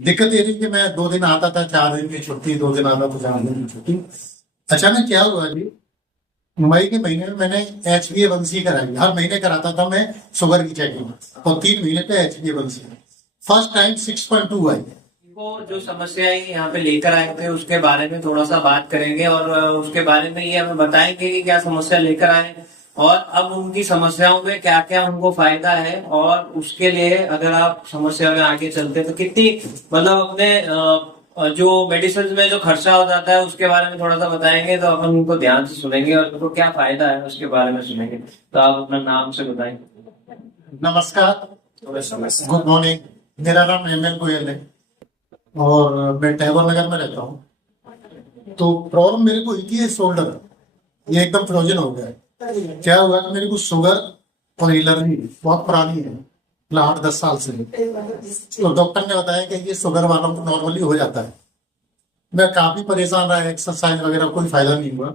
दिक्कत ये थी कि मैं 2 दिन आता था, 4 दिन की छुट्टी, 2 दिन आता था, 4 दिन की छुट्टी। अचानक क्या हुआ जी, मई के महीने में मैंने HbA1c कराई। हर महीने कराता था मैं शुगर की चेकिंग, और 3 महीने पे HbA1c फर्स्ट टाइम 6.2 आई। वो जो समस्याएं यहाँ पे लेकर आए थे उसके बारे में थोड़ा सा बात करेंगे और उसके बारे में ये हमें बताएंगे कि क्या समस्या लेकर आए और अब उनकी समस्याओं में क्या क्या उनको फायदा है, और उसके लिए अगर आप समस्या में आगे चलते तो कितनी मतलब अपने जो मेडिसिन में जो खर्चा हो जाता है उसके बारे में थोड़ा सा बताएंगे तो अपन उनको ध्यान से सुनेंगे और उनको क्या फायदा है उसके बारे में सुनेंगे। तो आप अपना नाम से बताएं। नमस्कार, गुड मॉर्निंग। मेरा नाम ML गोयल है और मैं टैगोर नगर में रहता हूँ। तो प्रॉब्लम मेरे को एक ही है, शोल्डर ये एकदम फ्रोजन हो गया है। क्या हुआ कि मेरे को शुगर और एलर्जी बहुत पुरानी है, मतलब 8-10 साल से। तो डॉक्टर ने बताया कि ये शुगर वालों को नॉर्मली हो जाता है। मैं काफी परेशान रहा, एक्सरसाइज वगैरह कोई फायदा नहीं हुआ।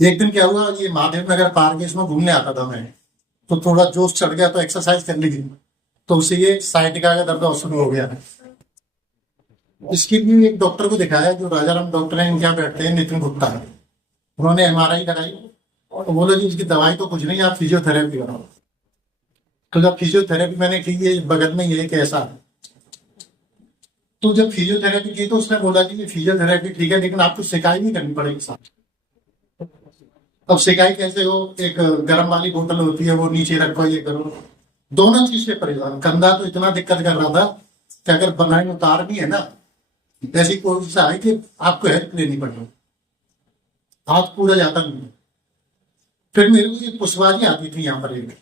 एक दिन क्या हुआ, ये महादेव नगर पार्क है, इसमें घूमने आता था मैं, तो थोड़ा जोश चढ़ गया तो एक्सरसाइज कर ली थी, तो उससे ये साइटिका का दर्द और शुरू हो गया। इसके लिए एक डॉक्टर को दिखाया, जो राजाराम डॉक्टर है, इनके यहाँ बैठते हैं, नितिन गुप्ता है। उन्होंने MRI कराई तो बोला जी इसकी दवाई तो कुछ नहीं, आप फिजियोथेरेपी कराओ। तो जब फिजियोथेरेपी मैंने की, ये बगल में ये कैसा, तो जब फिजियोथेरेपी की तो उसने बोला कि ये फिजियोथेरेपी ठीक है, लेकिन आपको सिकाई भी करनी पड़ेगी साथ। अब सिकाई कैसे हो, एक गर्म वाली बोतल होती है, वो नीचे रखो, ये करो। दोनों चीज से परेशान। कंधा तो इतना दिक्कत कर रहा था कि अगर बनाई उतारनी है ना, ऐसी कोशिश आई कि आपको हेल्प लेनी पड़ी, हाथ पूरा जाता नहीं। फिर मेरे को ये पुष्पाजी आती थी यहाँ पर एक,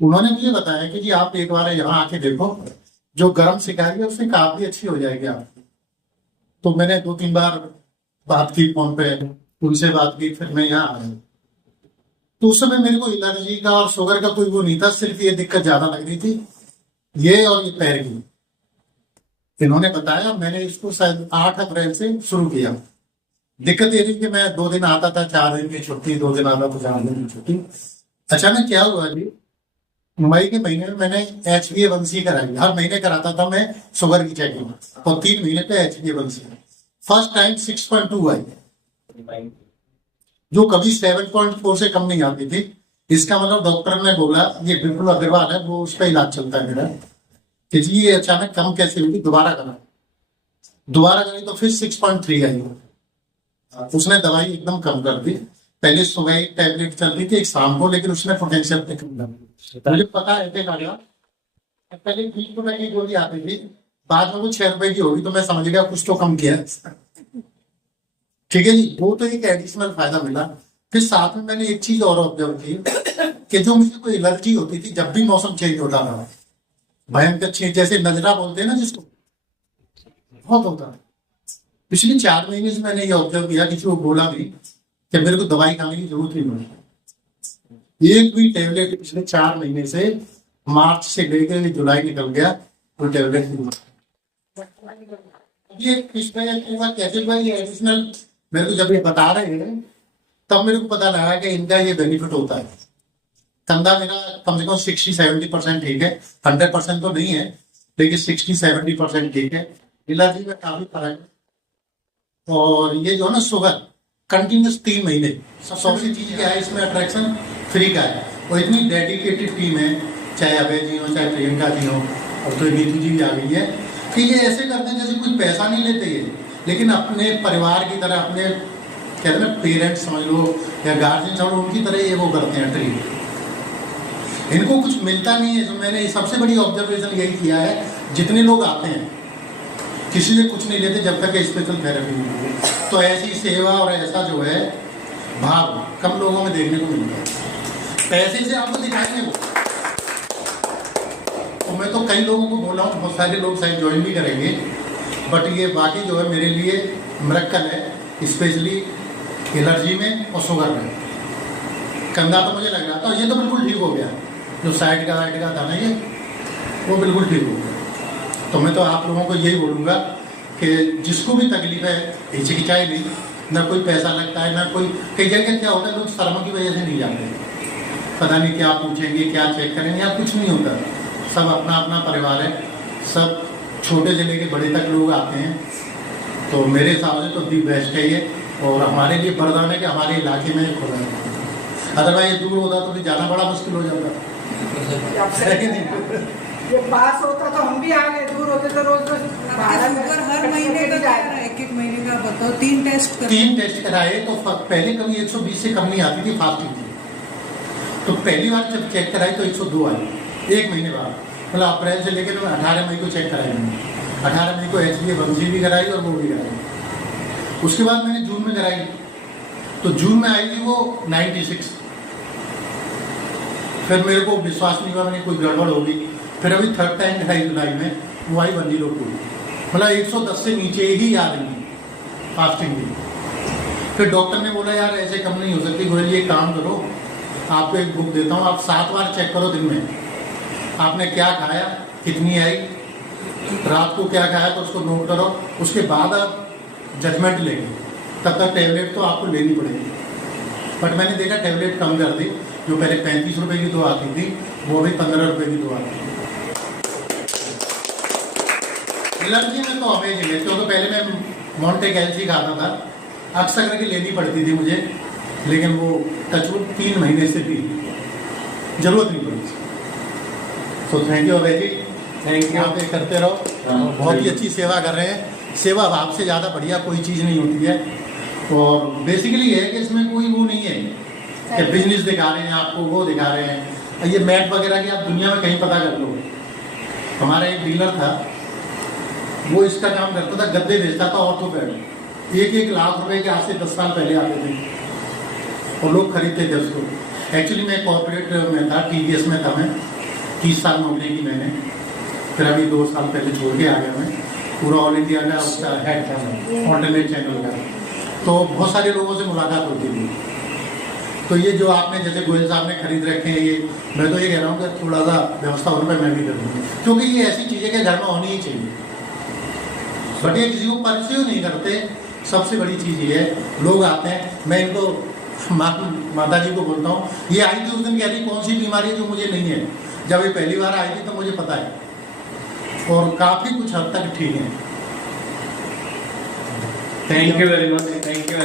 उन्होंने मुझे बताया कि जी आप एक बार यहाँ आके देखो, जो गर्म सिकाई है उससे काफी अच्छी हो जाएगी आपकी। तो मैंने 2-3 बार बात की फोन पे, उनसे बात की, फिर मैं यहाँ आया। तो उस समय मेरे को एलर्जी का और शुगर का कोई वो नहीं था, सिर्फ ये दिक्कत ज्यादा लग रही थी, ये और ये पैर की। इन्होंने बताया, मैंने इसको शायद 8 अप्रैल से शुरू किया। दिक्कत ये थी कि मैं 2 दिन आता था, 4 दिन की छुट्टी, 2 दिन आता था, 4 दिन की छुट्टी। अचानक क्या हुआ जी, मई के महीने में मैंने HbA1c कराई। हर महीने कराता था मैं शुगर की चेकिंग, और 3 महीने पे HbA1c फर्स्ट टाइम 6.2 आई, जो कभी 7.4 से कम नहीं आती थी। इसका मतलब डॉक्टर ने बोला, ये बिल्कुल अग्रवाल है, वो उस पर इलाज चलता है मेरा, कि जी ये अचानक कम कैसे हुई। दोबारा करी तो फिर 6.3 आई। उसने दवाई एकदम कम कर दी। पहले सुबह एक टैबलेट चल रही थी, एक शाम को, लेकिन उसने पोटेंशियल पे कम कर दी। मुझे पता है पहले 20 रुपए की गोली आती थी, बाद में वो 6 रुपए की होगी, तो मैं समझ गया कुछ तो कम किया है। ठीक है जी, वो तो एक एडिशनल फायदा मिला। फिर साथ में मैंने एक चीज और ऑब्जर्व की कि जो मुझे कोई एलर्जी होती थी, जब भी मौसम चेंज होता था, भयंकर चेंज, जैसे नजरा बोलते हैं ना जिसको, बहुत होता है। पिछले 4 महीने से मैंने ये ऑब्जर्व किया, किसी को बोला भी कि मेरे को दवाई खाने की जरूरत ही नहीं। एक भी टेबलेट पिछले 4 महीने से, मार्च से लेकर जुलाई निकल गया, कोई टेबलेट नहीं। ये इसमें कैसे भाई एडिशनल मेरे को जब ये बता रहे हैं, तब मेरे को पता लगा कि इनका ये बेनिफिट होता है। कंधा मेरा कम से कम 60-70% ठीक है, 100% तो नहीं है, लेकिन 60-70% ठीक है। एलर्जी में काफी फर्क है। और ये जो है ना शुगर, कंटिन्यूस 3 महीने, सबसे चीज क्या है इसमें, अट्रैक्शन फ्री का है। और इतनी डेडिकेटेड टीम है, चाहे अभय जी हो, चाहे प्रियंका जी हो, और तो नीतू जी भी आ गई है, कि ये ऐसे करते हैं जैसे कोई पैसा नहीं लेते ये, लेकिन अपने परिवार की तरह, अपने कहते हैं ना पेरेंट्स समझ लो या गार्जियन समझ लो, उनकी तरह ये वो करते हैं ट्रीट। इनको कुछ मिलता नहीं है। जो मैंने सबसे बड़ी ऑब्जर्वेशन यही किया है, जितने लोग आते हैं किसी से कुछ नहीं लेते जब तक स्पेशल थेरेपी नहीं हो। तो ऐसी सेवा और ऐसा जो है भाव कम लोगों में देखने को मिलता है। पैसे से आपको दिखाएंगे वो, तो मैं तो कई लोगों को बोला हूँ, बहुत सारे लोग शायद ज्वाइन भी करेंगे, बट ये बाकी जो है मेरे लिए मिरेकल है, स्पेशली एलर्जी में और शुगर में। कंधा तो मुझे लग रहा था, ये तो बिल्कुल ठीक हो गया, जो साइड का था ना ये, वो बिल्कुल ठीक हो गया। तो मैं तो आप लोगों को यही बोलूँगा कि जिसको भी तकलीफ है, हिचकिचाई नहीं, ना कोई पैसा लगता है, ना कोई, कई जगह क्या होता है लोग शर्म की वजह से नहीं जाते, पता नहीं क्या पूछेंगे, क्या चेक करेंगे, या कुछ नहीं होता। सब अपना अपना परिवार है, सब छोटे से लेके बड़े तक लोग आते हैं, तो मेरे हिसाब से तो दी बेस्ट है ये, और हमारे लिए वरदान है कि हमारे इलाके में खुला है। अदरवाइज दूर होता तो फिर जाना बड़ा मुश्किल हो जाता है कि नहीं? ये पास होता तो हम भी आ गए, दूर होते तो रोज शुगर हर महीने का क्या है? एक महीने का बताओ, 3 टेस्ट कर 3 टेस्ट कराए तो पहले कभी 120 से कम नहीं आती थी फास्टिंग की, तो पहली बार जब चेक कराई तो 102 आई 1 महीने बाद। मतलब अप्रैल से लेकर 18 मई को चेक कराई मैंने, 18 मई को HbA1c भी कराई और वो भी कराई। उसके बाद मैंने जून में कराई, तो जून में आई थी वो 96। फिर मेरे को विश्वास नहीं हुआ, मैंने कोई गड़बड़ होगी। फिर अभी थर्ड टाइम दिखाई जुलाई में, वो आई 102। मतलब 110 से नीचे ही आ रही है फास्टिंग की। फिर डॉक्टर ने बोला यार ऐसे कम नहीं हो सकती गोयल, ये काम करो, आपको एक बुक देता हूँ, आप 7 बार चेक करो दिन में, आपने क्या खाया, कितनी आई, रात को क्या खाया तो उसको नोट करो, उसके बाद आप जजमेंट लेंगे। तब तक टेबलेट तो आपको लेनी पड़ेगी। बट मैंने देखा टेबलेट कम कर दी, जो पहले 35 रुपए की दो आती थी वो अभी 15 रुपए की दो आती है। एलर्जी में तो अमेजिंग है, क्योंकि पहले मैं मॉन्टे कैल्सी खाता था, अक्सर करके लेनी पड़ती थी मुझे, लेकिन वो टचवुड 3 महीने से भी जरूरत नहीं पड़ी। तो thank you Abhay ji, thank you. आप ये करते रहो, बहुत ही अच्छी सेवा कर रहे हैं। सेवा भाव से ज़्यादा बढ़िया कोई चीज़ नहीं होती है। और बेसिकली ये है कि इसमें कोई वो नहीं है कि बिजनेस दिखा रहे हैं आपको, वो दिखा रहे हैं। ये मैट वगैरह की आप दुनिया में कहीं पता कर लो। हमारा एक डीलर था, वो इसका काम करता था, गद्दे बेचता था ऑर्थोपेड। 1-1 लाख रुपए के आज से 10 साल पहले आते थे और लोग खरीदते थे उसको। एक्चुअली मैं कॉर्पोरेट में था, TVS में था मैं, 30 साल नौकरी की मैंने। फिर अभी 2 साल पहले छोड़ के आ गया मैं, पूरा ऑल इंडिया का उसका हेड था ऑल्टरनेट चैनल का। तो बहुत सारे लोगों से मुलाकात होती थी। तो ये जो आपने जैसे गोयल साहब ने खरीद रखे हैं, ये मैं तो ये कह रहा हूँ कि थोड़ा सा व्यवस्था होने पर मैं भी करूँगा, क्योंकि ये ऐसी चीज़ें के घर में होनी ही चाहिए। बट ये किसी को परस्यू नहीं करते। सबसे बड़ी चीज़ ये है, लोग आते हैं, मैं इनको माता जी को बोलता हूँ, ये आई थी उस दिन, कह रही कौन सी बीमारी है जो मुझे नहीं है। जब ये पहली बार आई थी तो मुझे पता है, और काफ़ी कुछ हद तक ठीक है। Thank you very much, thank you.